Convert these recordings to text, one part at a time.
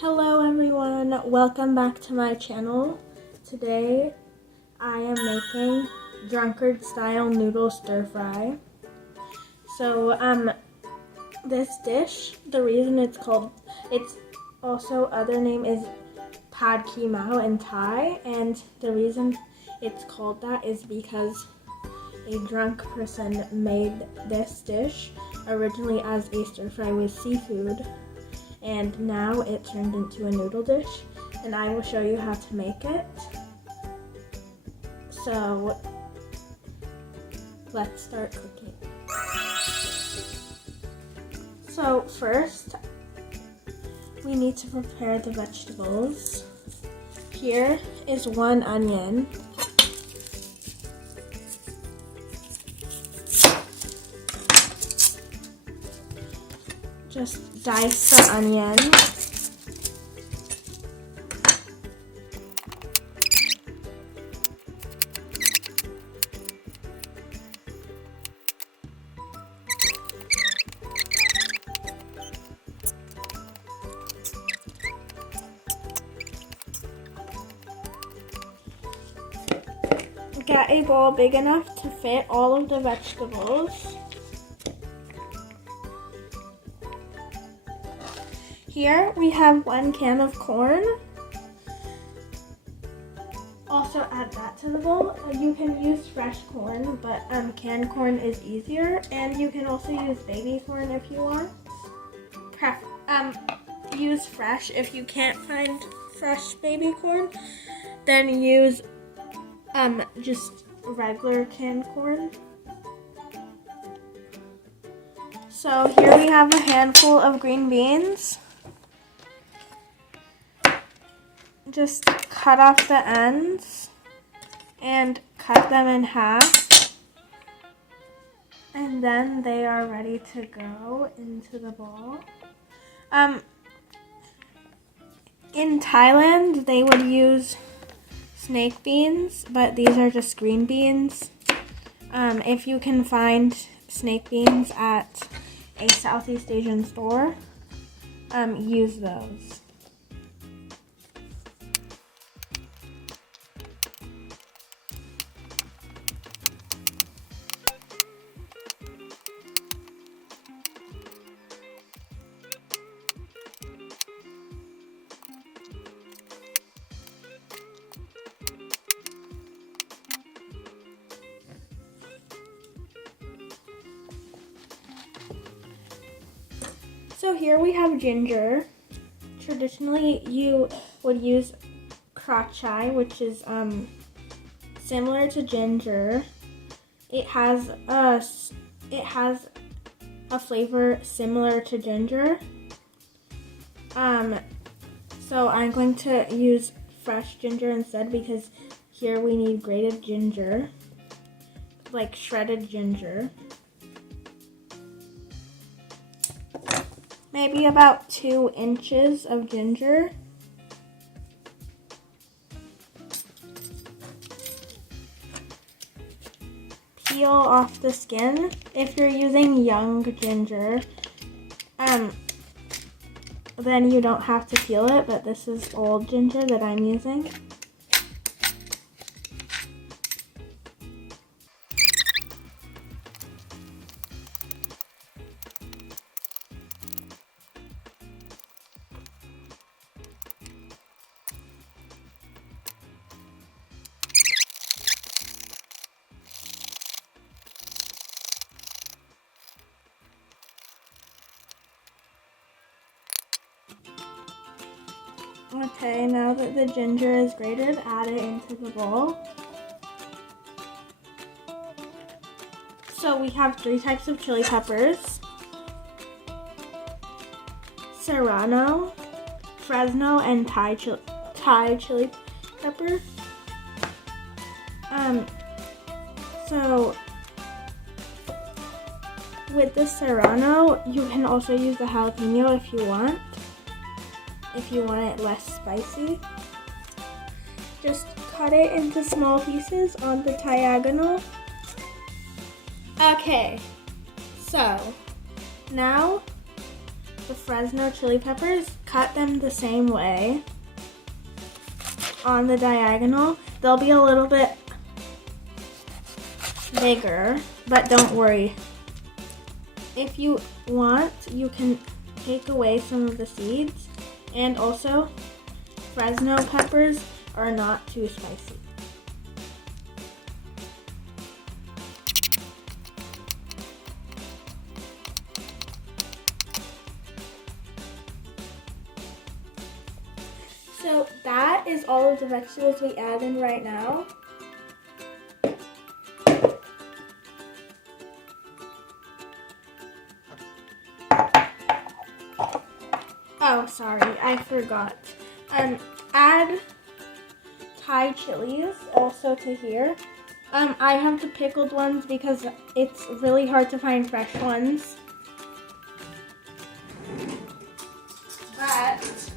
Hello everyone, welcome back to my channel. Today I am making drunkard style noodle stir fry. So this dish, the reason it's also other name is pad ki mao in Thai, and the reason it's called that is because a drunk person made this dish originally as a stir fry with seafood, and now it turned into a noodle dish, and I will show you how to make it. So let's start cooking. So first we need to prepare the vegetables. Here is 1 onion. Just dice the onion. Get a bowl big enough to fit all of the vegetables. Here we have 1 can of corn. Also add that to the bowl. You can use fresh corn, but canned corn is easier, and you can also use baby corn if you want. Use fresh. If you can't find fresh baby corn, then use just regular canned corn. So here we have a handful of green beans. Just cut off the ends and cut them in half, and then they are ready to go into the bowl. In Thailand they would use snake beans, but these are just green beans. If you can find snake beans at a Southeast Asian store, use those. So here we have ginger. Traditionally, you would use krachai, which is similar to ginger. It has a flavor similar to ginger. So I'm going to use fresh ginger instead, because here we need grated ginger, like shredded ginger. Maybe about 2 inches of ginger. Peel off the skin. If you're using young ginger, then you don't have to peel it, but this is old ginger that I'm using. Okay, now that the ginger is grated, add it into the bowl. So we have 3 types of chili peppers: serrano, fresno, and Thai chili pepper. So with the serrano, you can also use the jalapeno if you want it less spicy. Just cut it into small pieces on the diagonal. Okay, so now the Fresno chili peppers, cut them the same way on the diagonal. They'll be a little bit bigger, but don't worry. If you want, you can take away some of the seeds, and also Fresno peppers are not too spicy. So that is all of the vegetables we add in right now. Oh, sorry, I forgot. Add Thai chilies also to here. I have the pickled ones because it's really hard to find fresh ones. But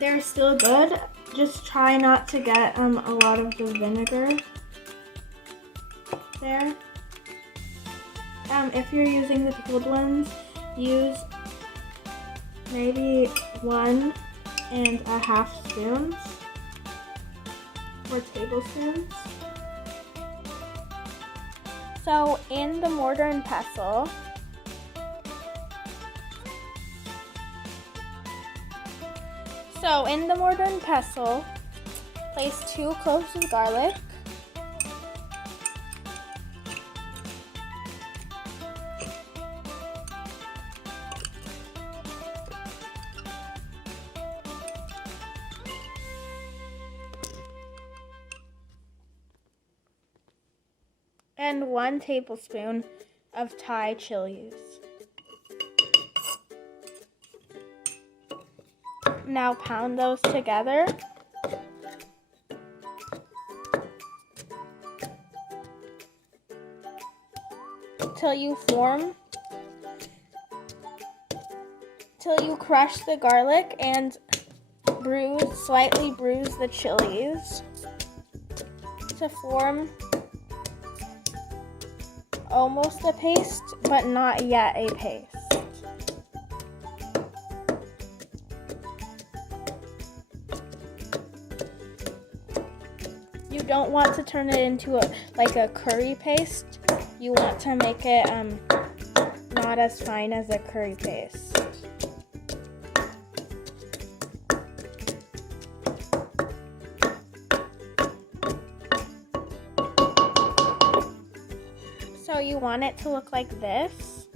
they're still good. Just try not to get a lot of the vinegar there. If you're using the pickled ones, use maybe 1.5 spoons or tablespoons. So in the mortar and pestle, place 2 cloves of garlic, and 1 tablespoon of Thai chilies. Now pound those together. Till you crush the garlic and slightly bruise the chilies to form almost a paste, but not yet a paste. You don't want to turn it into a curry paste. You want to make it not as fine as a curry paste. So you want it to look like this.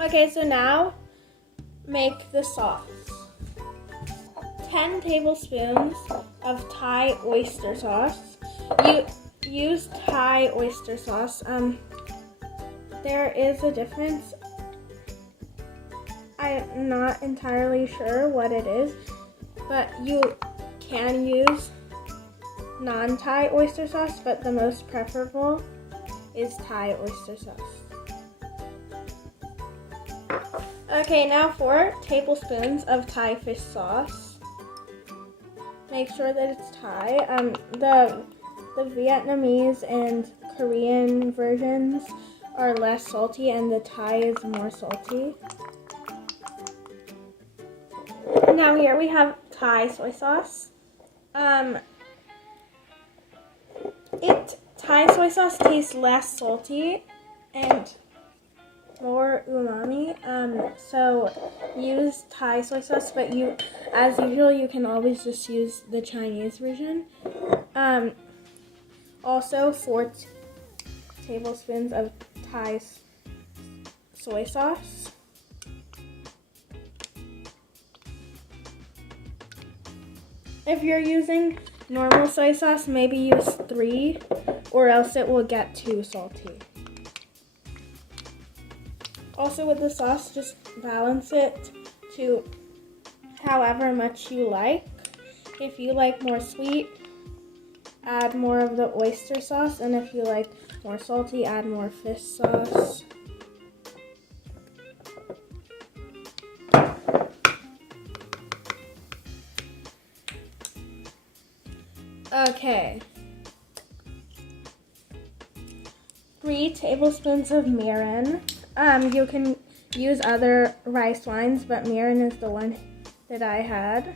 Okay, so now make the sauce. 10 tablespoons of Thai oyster sauce. You use Thai oyster sauce. There is a difference. I'm not entirely sure what it is, but you can use non-Thai oyster sauce, but the most preferable is Thai oyster sauce. Okay, now 4 tablespoons of Thai fish sauce. Make sure that it's Thai. The Vietnamese and Korean versions are less salty, and the Thai is more salty. Now here we have Thai soy sauce. Thai soy sauce tastes less salty and more umami. So use Thai soy sauce, but as usual, you can always just use the Chinese version. Also 4 tablespoons of Thai soy sauce. If you're using normal soy sauce, maybe use 3, or else it will get too salty. Also with the sauce, just balance it to however much you like. If you like more sweet, add more of the oyster sauce, and if you like more salty, add more fish sauce. Okay. 3 tablespoons of mirin. You can use other rice wines, but mirin is the one that I had.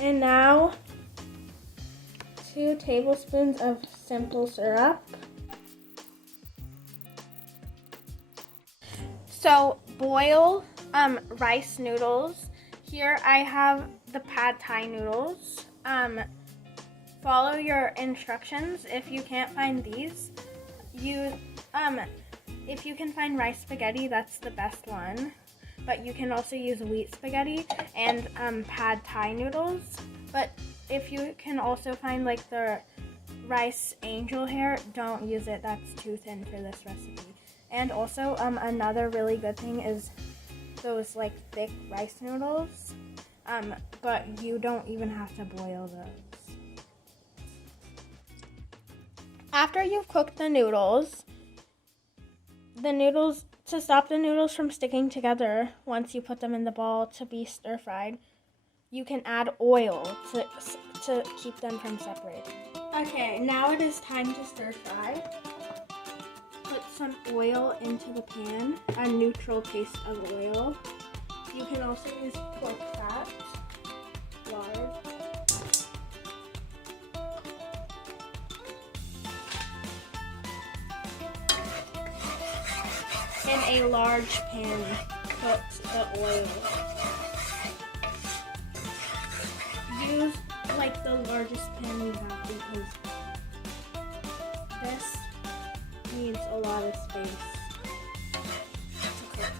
And now 2 tablespoons of simple syrup. So boil rice noodles. Here I have the pad thai noodles. Follow your instructions. If you can't find these, if you can find rice spaghetti, that's the best one. But you can also use wheat spaghetti and pad thai noodles. But if you can also find like the rice angel hair, don't use it. That's too thin for this recipe. And also another really good thing is those like thick rice noodles. But you don't even have to boil those. After you've cooked the noodles, to stop the noodles from sticking together once you put them in the bowl to be stir-fried, you can add oil to keep them from separating. Okay, now it is time to stir-fry. Put some oil into the pan, a neutral taste of oil. You can also use pork fat, lard. In a large pan, put the oil. Use like the largest pan you have because this needs a lot of space to cook.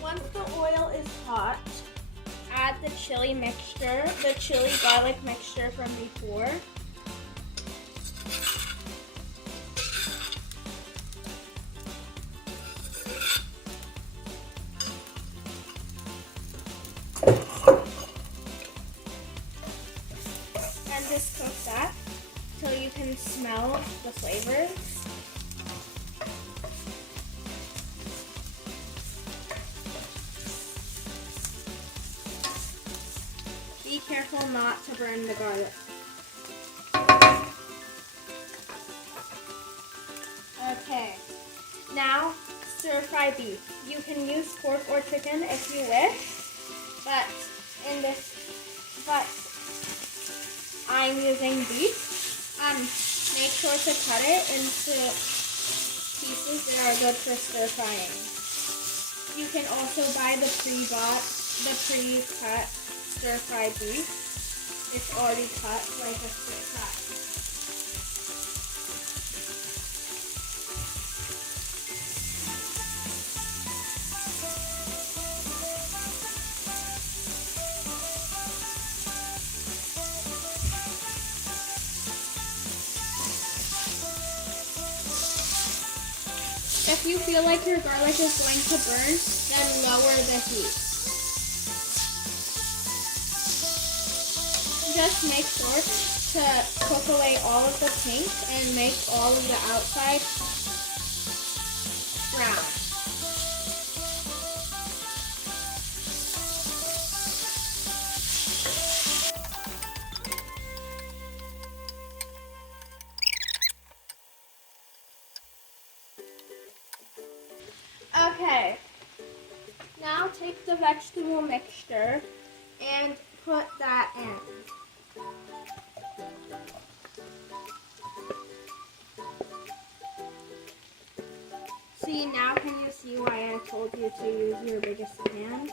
Once the oil is hot, add the chili mixture, the chili garlic mixture from before. And just cook that till you can smell the flavors. Be careful not to burn the garlic. Okay, now stir fry beef. You can use pork or chicken if you wish, but I'm using beef. Make sure to cut it into pieces that are good for stir frying. You can also buy the pre-cut stir fry beef. It's already cut like a stir fry. If you feel like your garlic is going to burn, then lower the heat. Just make sure to cook away all of the pink and make all of the outside brown. Okay, now take the vegetable mixture and put that in. See, now can you see why I told you to use your biggest pan?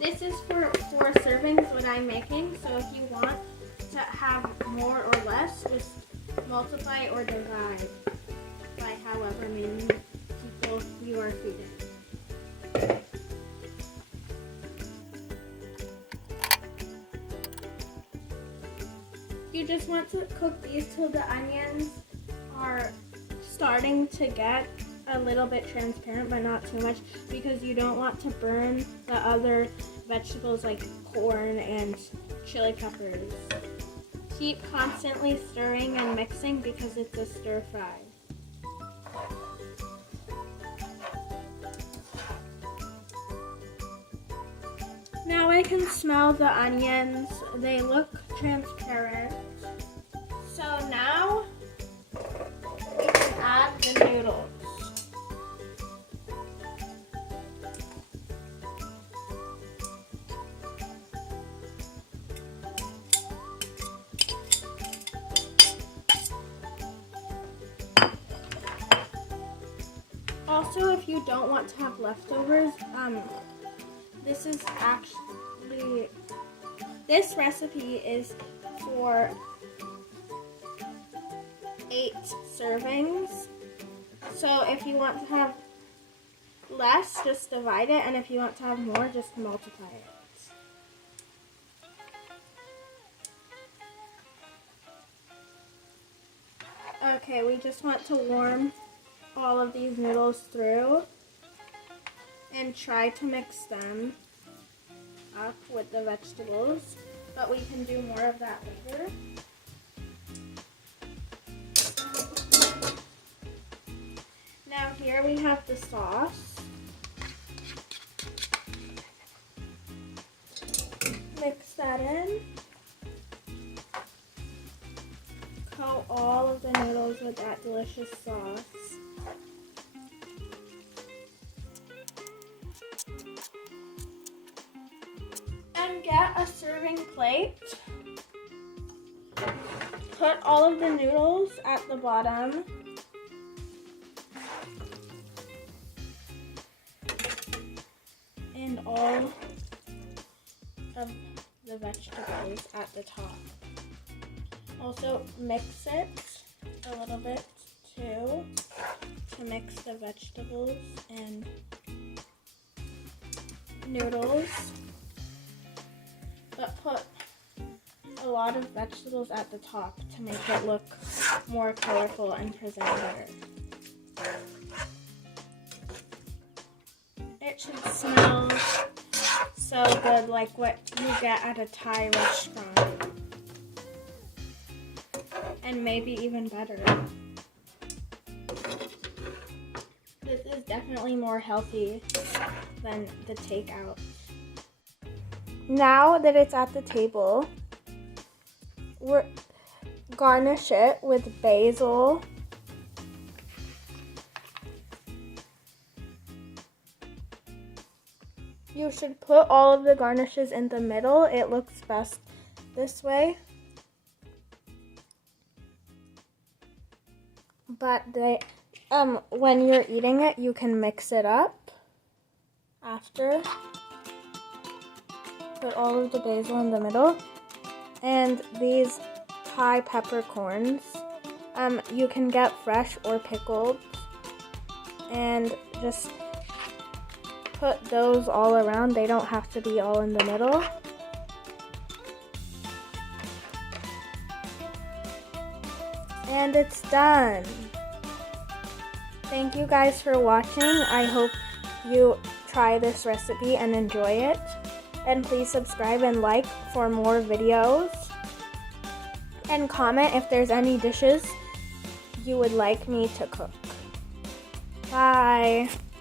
This is for 4 servings what I'm making, so if you want to have more or less, just multiply or divide by however many people you are feeding. You just want to cook these till the onions are starting to get a little bit transparent, but not too much, because you don't want to burn the other vegetables like corn and chili peppers. Keep constantly stirring and mixing because it's a stir fry. Now I can smell the onions. They look transparent. So now we can add the noodles. Also, if you don't want to have leftovers, this recipe is for 8 servings. So if you want to have less, just divide it, and if you want to have more, just multiply it. Okay, we just want to warm all of these noodles through and try to mix them up with the vegetables, but we can do more of that later. Now here we have the sauce. Mix that in. Coat all of the noodles with that delicious sauce. And get a serving plate. Put all of the noodles at the bottom. And all of the vegetables at the top. Also mix it a little bit too to mix the vegetables and noodles. But put a lot of vegetables at the top to make it look more colorful and present better. It should smell so good, like what you get at a Thai restaurant. And maybe even better. This is definitely more healthy than the takeout. Now that it's at the table, we're garnish it with basil. You should put all of the garnishes in the middle. It looks best this way. But when you're eating it, you can mix it up after. Put all of the basil in the middle. And these Thai peppercorns, you can get fresh or pickled. And just put those all around. They don't have to be all in the middle. And it's done. Thank you guys for watching. I hope you try this recipe and enjoy it. And please subscribe and like for more videos. And comment if there's any dishes you would like me to cook. Bye.